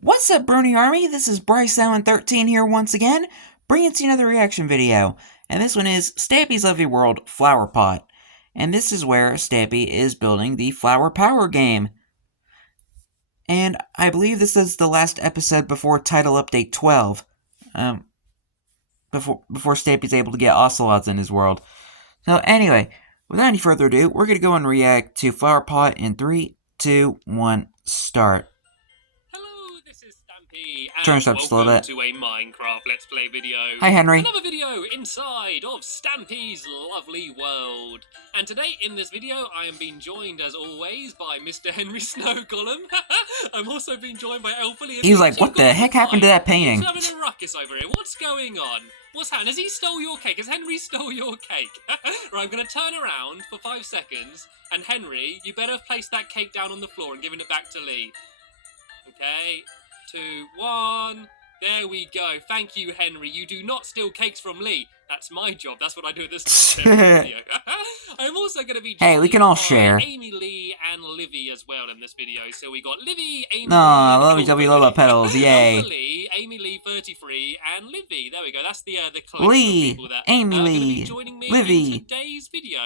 What's up, Brony Army? This is BryceAllen13 here once again, bringing to you another reaction video. And this one is Stampy's Lovely World Flower Pot. And this is where Stampy is building the Flower Power game. And I believe this is the last episode before Title Update 12. Before Stampy's able to get ocelots in his world. So anyway, without any further ado, we're going to go and react to Flower Pot in 3, 2, 1, start. Hello, this is Stampy, and Turn us up just a little welcome bit. to a Minecraft Let's Play video. Hi, Henry. Another video inside of Stampy's lovely world. And today, in this video, I am being joined, as always, by Mr. Henry Snow Golem. I'm also being joined by Elfily. He's like, what the heck happened to that painting? He's having a ruckus over here. What's going on? What's happening? Has he stole your cake? Has Henry stole your cake? Right, I'm going to turn around for 5 seconds, and Henry, you better place that cake down on the floor and giving it back to Lee. Okay, 2, 1. There we go. Thank you, Henry. You do not steal cakes from Lee. That's my job. That's what I do at this time of the video. I'm also going to be Hey, we can all by share. Amy, Lee, and Livy as well in this video. So we got Livy, Amy, Aw, Lee, lovey love petals, yay. Lee, Amy Lee 33, and Livy. There we go. That's the collection Lee, of people that Amy are going to Lee, be joining me Livy. in today's video.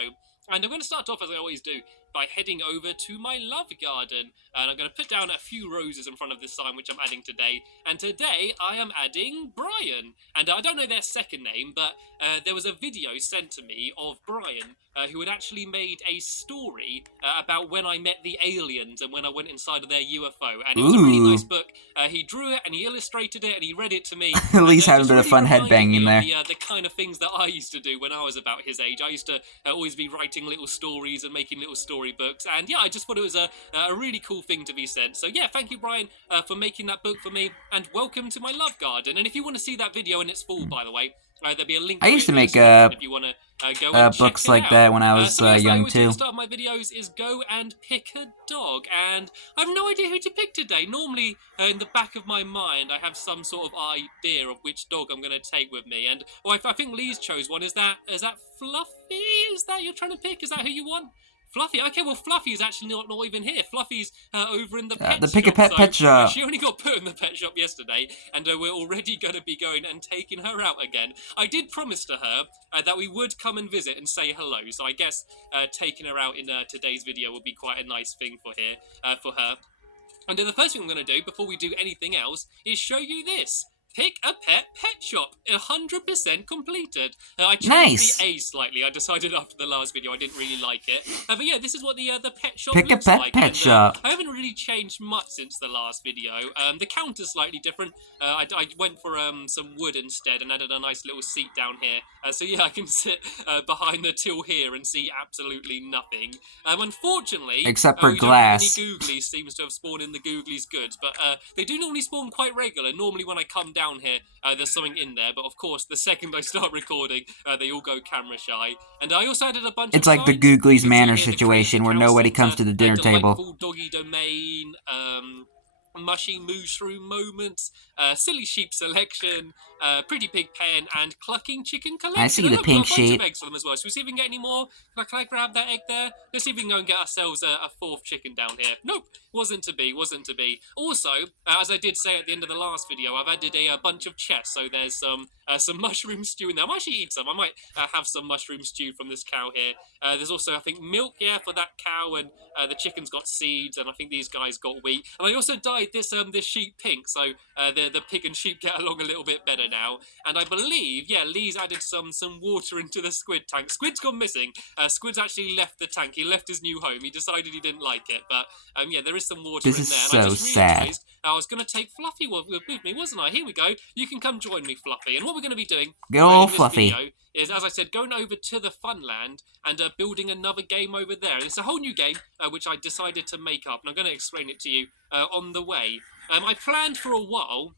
And I'm going to start off, as I always do, by heading over to my love garden. And I'm going to put down a few roses in front of this sign, which I'm adding today. And today, I am adding Brian. And I don't know their second name, but there was a video sent to me of Brian, who had actually made a story about when I met the aliens and when I went inside of their UFO. And it was a really nice book. He drew it, and he illustrated it, and he read it to me. At least having a bit of fun headbanging there. The kind of things that I used to do when I was about his age. I used to always be writing little stories and making little storybooks, and yeah, I just thought it was a really cool thing to be said. So yeah, thank you, Brian, for making that book for me, and welcome to my love garden. And if you want to see that video in its full, by the way, there'll be a link. I used to make if you want to go and books check like out. that when I was So yes, young what I too. always do at the start of my videos is go and pick a dog, and I have no idea who to pick today. Normally, in the back of my mind, I have some sort of idea of which dog I'm going to take with me. And I think Lee's chose one. Is that Fluffy? Is that you're trying to pick? Is that who you want? Fluffy. Okay, well, Fluffy is actually not even here. Fluffy's over in the pet shop. The Pick-a-Pet pet shop. She only got put in the pet shop yesterday, and we're already going to be going and taking her out again. I did promise to her that we would come and visit and say hello, so I guess taking her out in today's video would be quite a nice thing for her. And then the first thing I'm going to do before we do anything else is show you this. Pick a pet shop, 100% completed. I changed the A slightly. I decided after the last video I didn't really like it. But yeah, this is what the pet shop looks like. Pet shop. I haven't really changed much since the last video. The counter's slightly different. I went for some wood instead and added a nice little seat down here. So yeah, I can sit behind the till here and see absolutely nothing. Unfortunately, except for we glass. don't have any googlies seems to have spawned in the googlies goods, but they do normally spawn quite regular. Normally when I come down here, there's something in there, but of course, the second I start recording, they all go camera shy. And I also added a bunch of It's like the Googlies Manor situation where nobody comes to the dinner table. Delightful doggy domain, mushy mushroom moments, silly sheep selection, pretty pig pen, and clucking chicken collection. I see the pink sheep. Of eggs for them as well. So we see if we can get any more. Can I grab that egg there? Let's see if we can go and get ourselves a fourth chicken down here. Nope, wasn't to be. Also, as I did say at the end of the last video, I've added a bunch of chests. So there's some mushroom stew in there. I might actually eat some. I might have some mushroom stew from this cow here. There's also, I think, milk, for that cow, and the chicken's got seeds, and I think these guys got wheat. And I also dyed this sheep pink, so the pig and sheep get along a little bit better now. And I believe, Lee's added some water into the squid tank. Squid's gone missing. Squid's actually left the tank. He left his new home. He decided he didn't like it, but there is some water in there. This is and so I just sad. I was going to take Fluffy with me, wasn't I? Here we go. You can come join me, Fluffy. And what we're going to be doing Good old in this Fluffy. video is, as I said, going over to the Funland and building another game over there. And it's a whole new game, which I decided to make up, and I'm going to explain it to you on the way. I planned for a while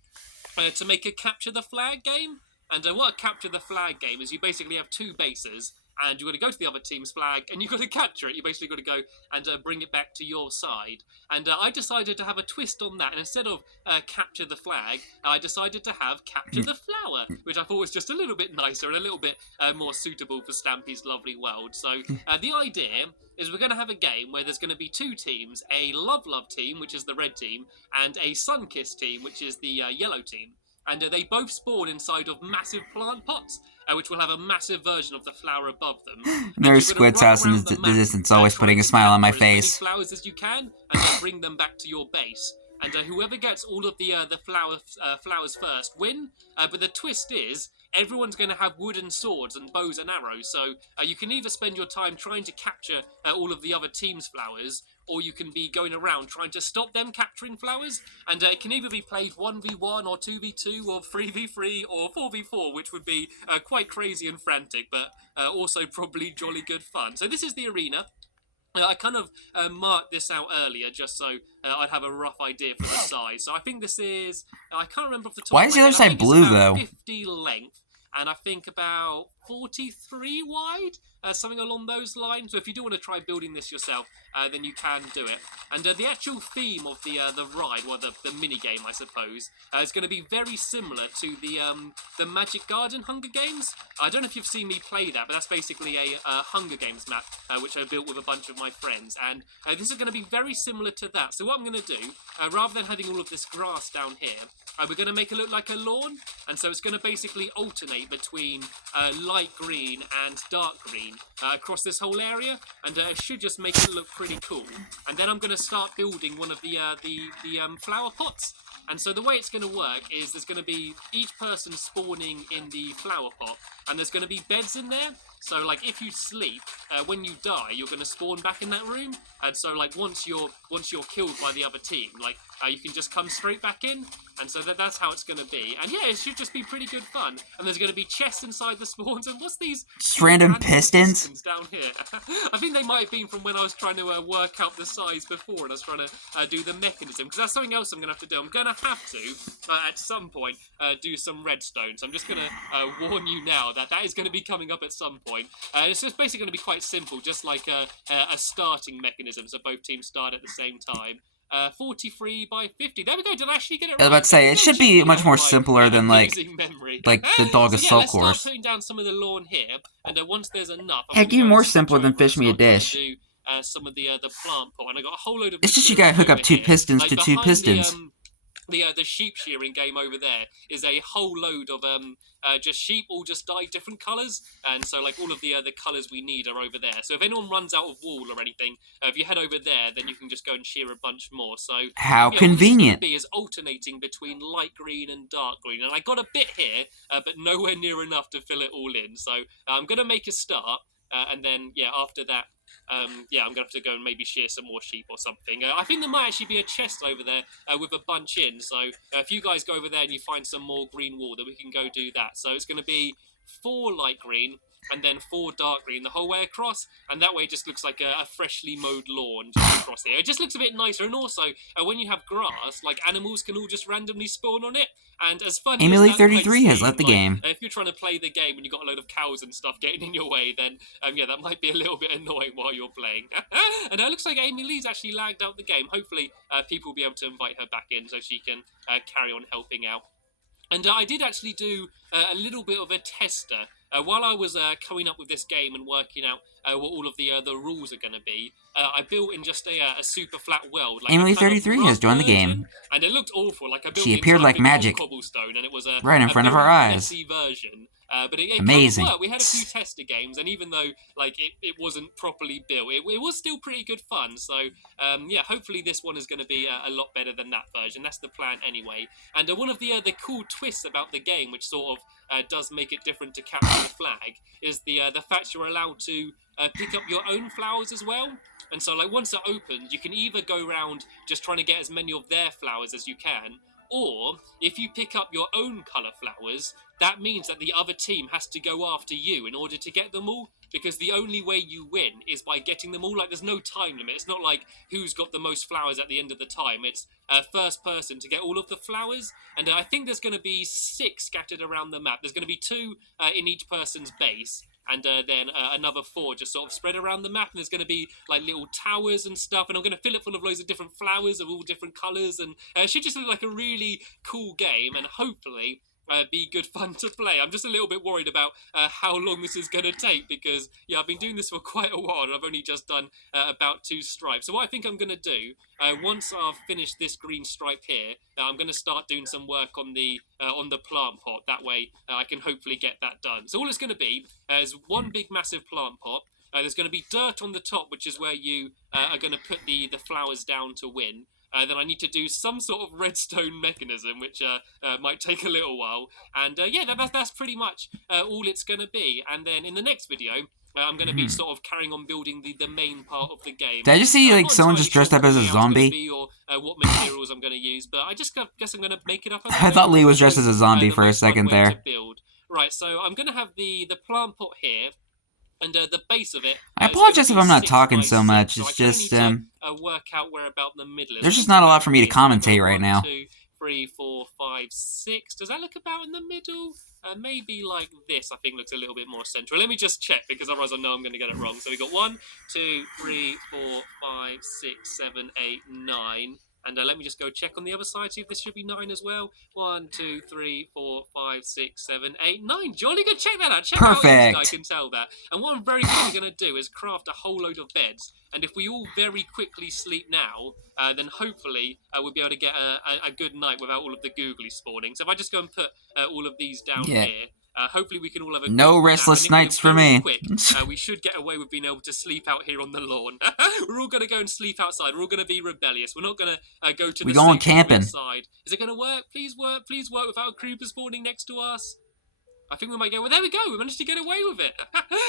to make a capture the flag game, and what a capture the flag game is, you basically have two bases, and you've got to go to the other team's flag, and you've got to capture it. You basically got to go and bring it back to your side. And I decided to have a twist on that, and instead of capture the flag, I decided to have capture the flower, which I thought was just a little bit nicer and a little bit more suitable for Stampy's lovely world. So the idea is we're going to have a game where there's going to be two teams, a Love team, which is the red team, and a Sun-Kiss team, which is the yellow team. And they both spawn inside of massive plant pots, which will have a massive version of the flower above them. There's Squid's house in the distance, always putting a smile on my face. As many flowers as you can, and then bring them back to your base. And whoever gets all of the flowers first win. But the twist is, everyone's going to have wooden swords and bows and arrows. So you can either spend your time trying to capture all of the other team's flowers, or you can be going around trying to stop them capturing flowers. And it can either be played 1v1 or 2v2 or 3v3 or 4v4, which would be quite crazy and frantic, but also probably jolly good fun. So this is the arena. I kind of marked this out earlier just so I'd have a rough idea for the size. So I think this is, I can't remember off the top Why of is my the other head. side blue, though? 50 length, and I think about 43 wide, something along those lines. So if you do want to try building this yourself, then you can do it. And the actual theme of the ride, or the mini game, I suppose, is going to be very similar to the Magic Garden Hunger Games. I don't know if you've seen me play that, but that's basically a Hunger Games map, which I built with a bunch of my friends. And this is going to be very similar to that. So what I'm going to do, rather than having all of this grass down here, we're going to make it look like a lawn. And so it's going to basically alternate between light green and dark green across this whole area, and it should just make it look pretty cool. And then I'm going to start building one of the flower pots. And so the way it's going to work is there's going to be each person spawning in the flower pot, and there's going to be beds in there. So, like, if you sleep, when you die, you're going to spawn back in that room. And so, like, once you're killed by the other team, like, you can just come straight back in. And so that's how it's going to be. And yeah, it should just be pretty good fun. And there's going to be chests inside the spawns. And what's these just random pistons down here? I think they might have been from when I was trying to work out the size before, and I was trying to do the mechanism. Because that's something else I'm going to have to do. I'm going to have to, at some point, do some redstone. So I'm just going to warn you now that is going to be coming up at some point. It's just basically going to be quite simple, just like a starting mechanism, so both teams start at the same time. 43 by 50. There we go. Did I actually get it right? I was about to say, it should be much more simpler than, like the Dog Assault let's course. start putting down some of the lawn here, and once there's enough... Heck, even more simpler than Fish Me a Dish. Do, some of the plant pot, and I got a whole load of... It's just you gotta hook up two pistons to two pistons. The sheep shearing game over there is a whole load of just sheep all just dye different colours, and so like all of the colours we need are over there. So if anyone runs out of wool or anything, if you head over there, then you can just go and shear a bunch more. So how convenient! All this is alternating between light green and dark green, and I got a bit here, but nowhere near enough to fill it all in. So I'm gonna make a start, and then after that. I'm going to have to go and maybe shear some more sheep or something. I think there might actually be a chest over there with a bunch in. So if you guys go over there and you find some more green wool, then we can go do that. So it's going to be 4 light green and then 4 dark green the whole way across. And that way it just looks like a freshly mowed lawn just across here. It just looks a bit nicer. And also, when you have grass, like animals can all just randomly spawn on it. And as funny Emily33 has left the game. If you're trying to play the game and you've got a load of cows and stuff getting in your way, then that might be a little bit annoying while you're playing. And it looks like Amy Lee's actually lagged out the game. Hopefully people will be able to invite her back in so she can carry on helping out. And I did actually do a little bit of a tester. While I was coming up with this game and working out what all of the rules are going to be, I built in just a super flat world. Like Emily33 has joined the game. And it looked awful. Like I built she appeared like magic. Cobblestone, and it was right in front of our eyes. Messy version. But it amazing. Kind of worked. We had a few tester games, and even though like it wasn't properly built, it was still pretty good fun. So hopefully this one is going to be a lot better than that version. That's the plan anyway. And one of the cool twists about the game, which sort of does make it different to capture the flag, is the fact you're allowed to pick up your own flowers as well. And so like once it opens, you can either go around just trying to get as many of their flowers as you can, or if you pick up your own colour flowers, that means that the other team has to go after you in order to get them all, because the only way you win is by getting them all. Like, there's no time limit. It's not like who's got the most flowers at the end of the time. It's first person to get all of the flowers, and I think there's going to be 6 scattered around the map. There's going to be 2 in each person's base, and then another 4 just sort of spread around the map. And there's going to be like little towers and stuff, and I'm going to fill it full of loads of different flowers of all different colours, and it should just look like a really cool game, and hopefully be good fun to play. I'm just a little bit worried about how long this is going to take, because yeah, I've been doing this for quite a while and I've only just done about 2 stripes. So what I think I'm going to do, once I've finished this green stripe here, I'm going to start doing some work on the plant pot. That way I can hopefully get that done. So all it's going to be is one big massive plant pot. There's going to be dirt on the top, which is where you are going to put the flowers down to win. Then I need to do some sort of redstone mechanism, which might take a little while. And yeah, that's pretty much all it's going to be. And then in the next video, I'm going to be sort of carrying on building the main part of the game. Did I just see like someone just dressed up as a zombie? Or what materials I'm going to use, but I just guess I'm going to make it up. I thought Lee was dressed as a zombie for a second there. Right, so I'm going to have the plant pot here. And the base of it. I apologize if I'm not talking so much. It's just work out where about the middle is. There's just not a lot for me to commentate right now. 1, 2, 3, 4, 5, 6. Does that look about in the middle? Maybe like this. I think looks a little bit more central. Let me just check, because otherwise I know I'm going to get it wrong. So we got 1, 2, 3, 4, 5, 6, 7, 8, 9. And let me just go check on the other side, see if this should be 9 as well. 1, 2, 3, 4, 5, 6, 7, 8, 9. Jolly good. Check that out. Check Perfect. Out I can tell that. And what I'm very quickly going to do is craft a whole load of beds. And if we all very quickly sleep now, then hopefully we'll be able to get a good night without all of the googly spawning. So if I just go and put all of these down here. Hopefully we can all have a no restless nights for me. Quick, we should get away with being able to sleep out here on the lawn. We're all going to go and sleep outside. We're all going to be rebellious. We're not going to go to the going camping inside. Is it going to work? Please work. Please work without a creeper spawning next to us. I think we might go. Well, there we go. We managed to get away with it.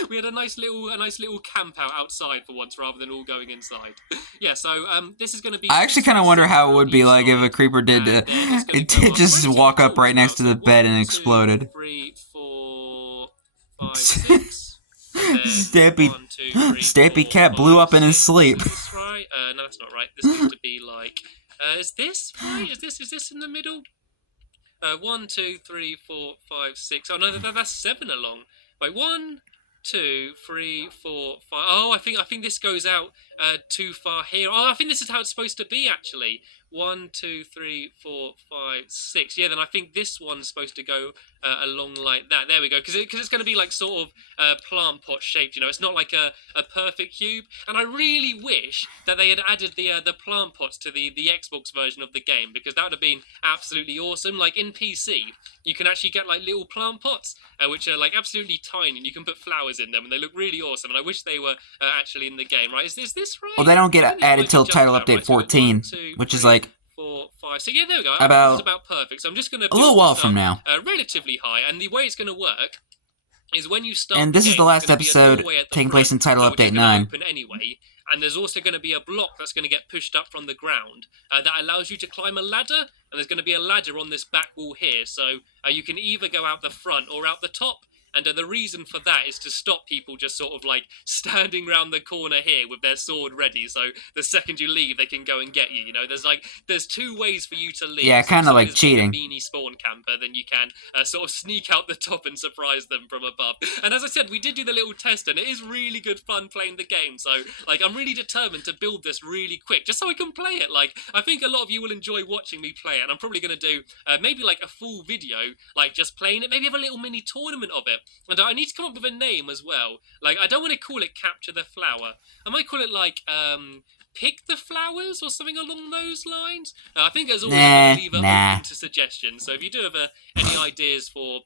We had a nice little camp out outside for once, rather than all going inside. Yeah. So this is going to be. I actually kind of wonder how it would be like if a creeper did just walk up right next to the bed and exploded. 3, 4, 5, 6. Stampy cat blew up in his sleep. Is this right? No, that's not right. This needs to be like. Is this right? Is this in the middle? 1, 2, 3, 4, 5, 6. Oh no, that's 7 along. Wait, 1, 2, 3, 4, 5. Oh, I think this goes out too far here. Oh, I think this is how it's supposed to be actually. 1, 2, 3, 4, 5, 6. Yeah, then I think this one's supposed to go along like that. There we go. Because it's going to be like sort of plant pot shaped. You know, it's not like a perfect cube. And I really wish that they had added the plant pots to the Xbox version of the game, because that would have been absolutely awesome. Like in PC, you can actually get like little plant pots, which are like absolutely tiny, and you can put flowers in them, and they look really awesome. And I wish they were actually in the game. Right? Is this right? Well, they don't get added till title update 14, which is like 4, 5. So yeah, there we go. About, this is about perfect. So I'm just going to a little while from now. Relatively high, and the way it's going to work is when you start. And this is the last episode taking place in title update 9. Open anyway, and there's also going to be a block that's going to get pushed up from the ground that allows you to climb a ladder. And there's going to be a ladder on this back wall here, so you can either go out the front or out the top. And the reason for that is to stop people just sort of like standing around the corner here with their sword ready. So the second you leave, they can go and get you. You know, there's 2 ways for you to leave. Yeah, kind of like cheating. If you're a meanie spawn camper, then you can sort of sneak out the top and surprise them from above. And as I said, we did do the little test, and it is really good fun playing the game. So like, I'm really determined to build this really quick, just so I can play it. Like, I think a lot of you will enjoy watching me play it, and I'm probably going to do maybe like a full video, like just playing it. Maybe have a little mini tournament of it. And I need to come up with a name as well. Like, I don't want to call it Capture the Flower. I might call it like Pick the Flowers or something along those lines. I think as always, I'm going to leave it open to suggestions. So if you do have any ideas for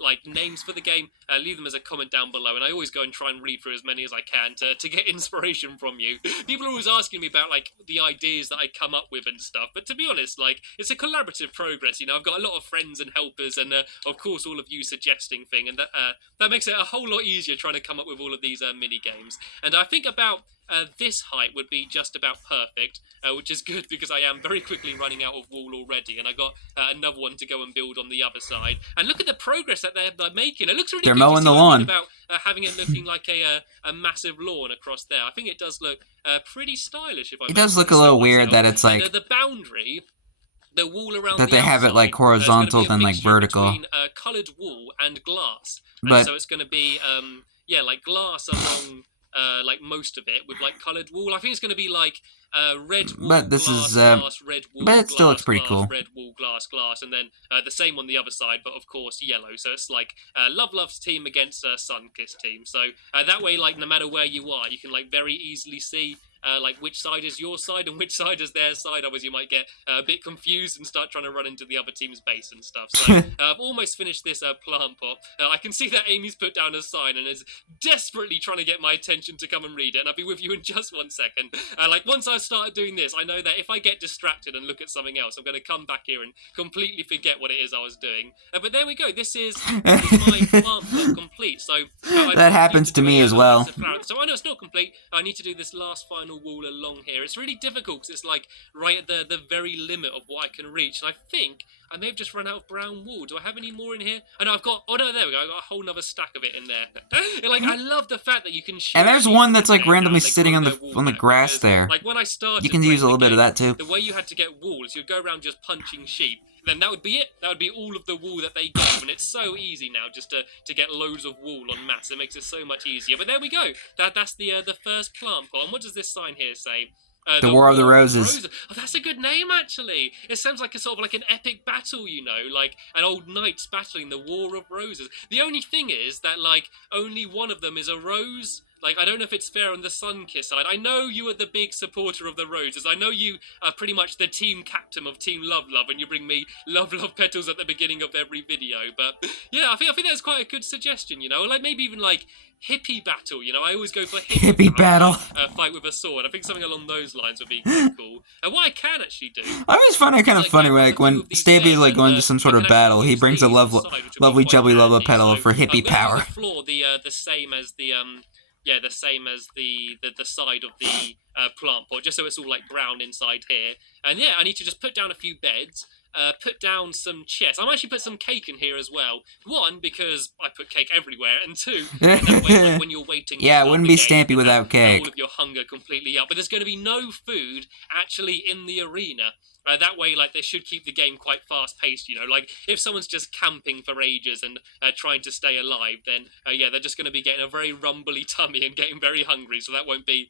like names for the game, leave them as a comment down below. And I always go and try and read through as many as I can to get inspiration from you. People are always asking me about like the ideas that I come up with and stuff. But to be honest, like, it's a collaborative progress. You know, I've got a lot of friends and helpers, and of course all of you suggesting things, and that makes it a whole lot easier trying to come up with all of these mini games. And I think about this height would be just about perfect, which is good because I am very quickly running out of wall already, and I got another one to go and build on the other side. And look at the progress that they're making. It looks really good. They're mowing the lawn. About having it looking like a massive lawn across there. I think it does look pretty stylish. It does look a little weird that it's like the boundary. The wall around that they have it like horizontal than like vertical. Between coloured wool and glass. But so it's going to be yeah, like glass along like most of it with like coloured wall. I think it's going to be like red wall, But this glass, is, glass, red but wall, it still looks glass, pretty glass, cool. red wall, glass, glass, and then the same on the other side, but of course yellow. So it's like Love's team against Sunkiss team. So that way, like no matter where you are, you can like very easily see like which side is your side and which side is their side. Otherwise, you might get a bit confused and start trying to run into the other team's base and stuff. So I've almost finished this plant pot. I can see that Amy's put down a sign and is desperately trying to get my attention to come and read it. And I'll be with you in just 1 second. Like once I started doing this, I know that if I get distracted and look at something else, I'm going to come back here and completely forget what it is I was doing. But there we go. This is my plant pot complete. So That happens to me as well. So I know it's not complete. I need to do this last final wall along here. It's really difficult because it's like right at the very limit of what I can reach. And I think I may have just run out of brown wool. Do I have any more in here? Oh no, I've got. Oh no, there we go. I've got a whole nother stack of it in there. Like I love the fact that you can. And there's one that's like randomly sitting on the grass there. Like when I started, you can use a little bit of that too. The way you had to get wool is you'd go around just punching sheep. Then that would be it. That would be all of the wool that they gave, and it's so easy now just to get loads of wool en masse. It makes it so much easier. But there we go. That's the first plant pot. And what does this sign here say? The War of the Roses. Oh, that's a good name, actually. It sounds like a sort of like an epic battle, you know, like an old knights battling the War of Roses. The only thing is that, like, only one of them is a rose. Like, I don't know if it's fair on the Sunkiss side. I know you are the big supporter of the Roses. I know you are pretty much the team captain of Team Love, and you bring me Love petals at the beginning of every video. But yeah, I think that's quite a good suggestion, you know? Like, maybe even like hippie battle, you know? I always go for hippie battle. Fight with a sword. I think something along those lines would be quite cool. And what I can actually do... I always find it kind of funny, like when Stampy like going to some sort of battle, he brings a lovely jubbly love petal for hippie power. The floor the same as the the same as the side of the plant pot, just so it's all like brown inside here. And yeah, I need to just put down a few beds, put down some chests. I might actually put some cake in here as well. One, because I put cake everywhere, and two, that way, like, when you're waiting, yeah, it wouldn't be Stampy without cake. All of your hunger completely up. But there's going to be no food actually in the arena. That way, like, they should keep the game quite fast-paced, you know? Like, if someone's just camping for ages and trying to stay alive, then, yeah, they're just going to be getting a very rumbly tummy and getting very hungry, so that won't be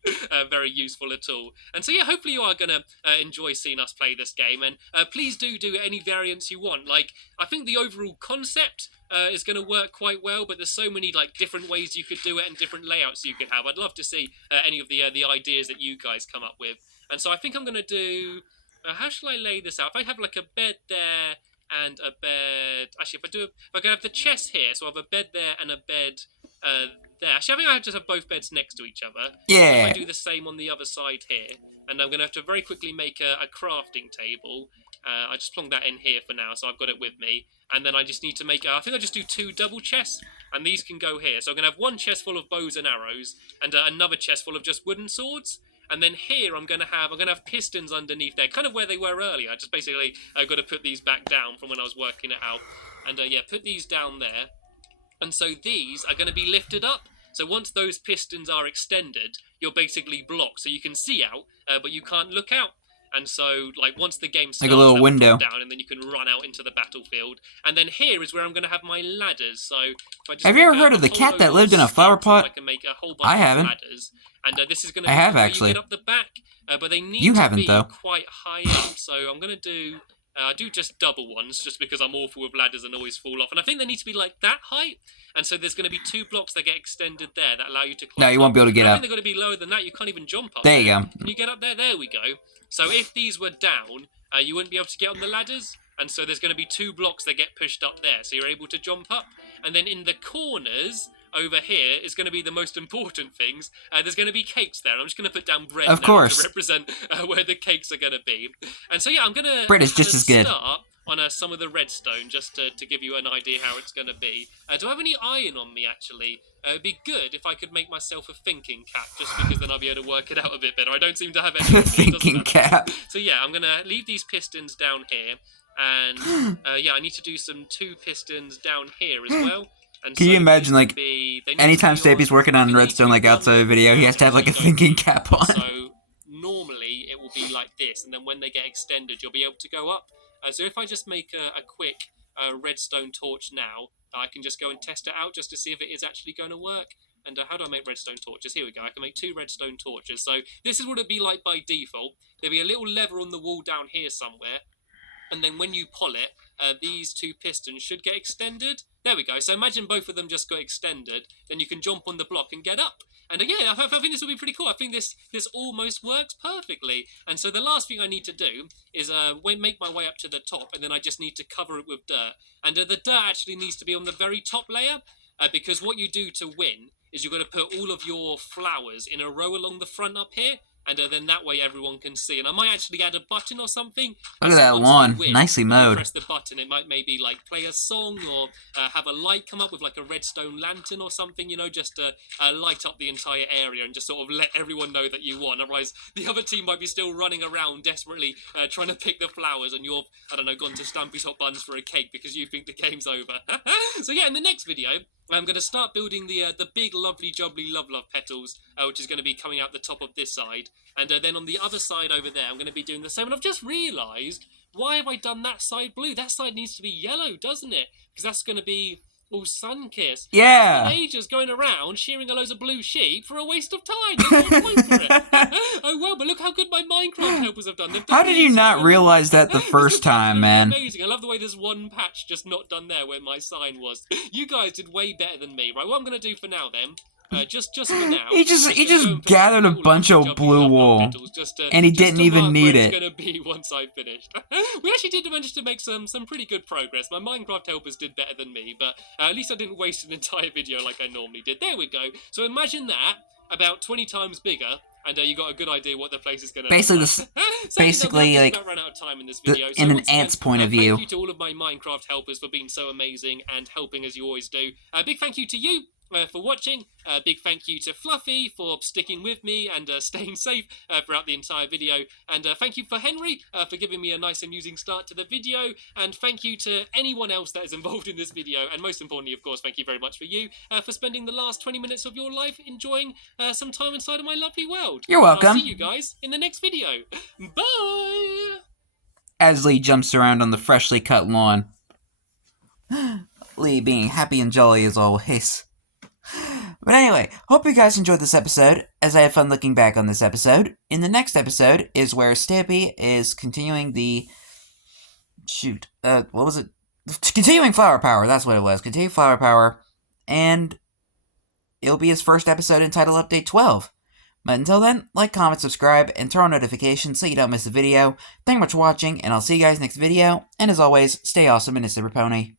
very useful at all. And so, yeah, hopefully you are going to enjoy seeing us play this game, and please do any variants you want. Like, I think the overall concept is going to work quite well, but there's so many like different ways you could do it and different layouts you could have. I'd love to see any of the ideas that you guys come up with. And so I think I'm going to do... how shall I lay this out? If I have like a bed there and a bed... Actually, if I can have the chest here, so I have a bed there and a bed there. Actually, I think I just have both beds next to each other. Yeah. If I do the same on the other side here, and I'm going to have to very quickly make a crafting table. I just plonk that in here for now, so I've got it with me. And then I just need to make... I think I'll just do 2 double chests, and these can go here. So I'm going to have 1 chest full of bows and arrows, and another chest full of just wooden swords. And then here I'm going to have pistons underneath there, kind of where they were earlier. I just basically got to put these back down from when I was working it out. And yeah, put these down there. And so these are going to be lifted up. So once those pistons are extended, you're basically blocked. So you can see out, but you can't look out. And so, like, once the game starts, like a little window down, and then you can run out into the battlefield. And then here is where I'm going to have my ladders. So, if I just have you ever heard of the cat that lived in a flower pot? I can make a whole bunch I haven't. Of ladders. And this is going to I have actually. You get up the back, but they need you to haven't, be though. quite high up. So I'm going to do... I do just double ones, just because I'm awful with ladders and always fall off. And I think they need to be like that height. And so there's going to be 2 blocks that get extended there that allow you to climb. No, you won't be able to get up. I up. think they're going to be lower than that. You can't even jump up. There you go. Can you get up there? There we go. So if these were down, you wouldn't be able to get on the ladders. And so there's going to be 2 blocks that get pushed up there. So you're able to jump up. And then in the corners... over here is going to be the most important things. There's going to be cakes there. I'm just going to put down bread of course. to represent where the cakes are going to be. And so, yeah, I'm going to bread is just as good. Start on some of the redstone, just to give you an idea how it's going to be. Do I have any iron on me, actually? It'd be good if I could make myself a thinking cap, just because then I'll be able to work it out a bit better. I don't seem to have any. Thinking cap. So, yeah, I'm going to leave these pistons down here. And, yeah, I need to do some 2 pistons down here as well. And can so you imagine, like, anytime Stampy's working on redstone, like, outside a video, he has to have, like, a thinking cap on. So, normally, it will be like this, and then when they get extended, you'll be able to go up. So if I just make a quick redstone torch now, I can just go and test it out just to see if it is actually going to work. And how do I make redstone torches? Here we go. I can make 2 redstone torches. So this is what it'd be like by default. There'd be a little lever on the wall down here somewhere. And then when you pull it, these 2 pistons should get extended. There we go. So imagine both of them just got extended. Then you can jump on the block and get up. And again, I think this will be pretty cool. I think this almost works perfectly. And so the last thing I need to do is make my way up to the top, and then I just need to cover it with dirt. And the dirt actually needs to be on the very top layer, because what you do to win is you've got to put all of your flowers in a row along the front up here. And then that way everyone can see. And I might actually add a button or something. Look at that lawn. Nicely mowed. Press the button. It might maybe like play a song or have a light come up with like a redstone lantern or something, you know, just to light up the entire area and just sort of let everyone know that you won. Otherwise, the other team might be still running around desperately trying to pick the flowers, and you're, I don't know, gone to Stampy's Hot Buns for a cake because you think the game's over. So yeah, in the next video, I'm going to start building the big lovely jubbly love petals, which is going to be coming out the top of this side. And then on the other side over there, I'm going to be doing the same. And I've just realised, why have I done that side blue? That side needs to be yellow, doesn't it? Because that's going to be all sun-kissed. Yeah. Ages going around shearing a load of blue sheep for a waste of time. There's no point for it. Oh well, but look how good my Minecraft helpers have done. How did you not realize that the first time, man? Amazing. I love the way there's one patch just not done there where my sign was. You guys did way better than me. Right, what I'm going to do for now then, just for now. He just gathered a bunch of blue wool, and he didn't even need it. It's going to be once I finished. We actually did manage to make some pretty good progress. My Minecraft helpers did better than me, but at least I didn't waste an entire video like I normally did. There we go. So imagine that about 20 times bigger. And you got a good idea what the place is going to basically, basically like run out of time in this video. In an ant's point of view. Thank you to all of my Minecraft helpers for being so amazing and helping as you always do. Big thank you to you for watching. Big thank you to Fluffy for sticking with me and staying safe throughout the entire video. And thank you for Henry for giving me a nice amusing start to the video. And thank you to anyone else that is involved in this video. And most importantly, of course, thank you very much for you for spending the last 20 minutes of your life enjoying some time inside of my lovely world. You're welcome. I'll see you guys in the next video. Bye! As Lee jumps around on the freshly cut lawn. Lee being happy and jolly as always. But anyway, hope you guys enjoyed this episode, as I had fun looking back on this episode. In the next episode is where Stampy is continuing the... what was it? Continuing Flower Power, that's what it was. Continuing Flower Power, and it'll be his first episode entitled Update 12. But until then, like, comment, subscribe, and turn on notifications so you don't miss a video. Thank you much for watching, and I'll see you guys next video. And as always, stay awesome and a super pony.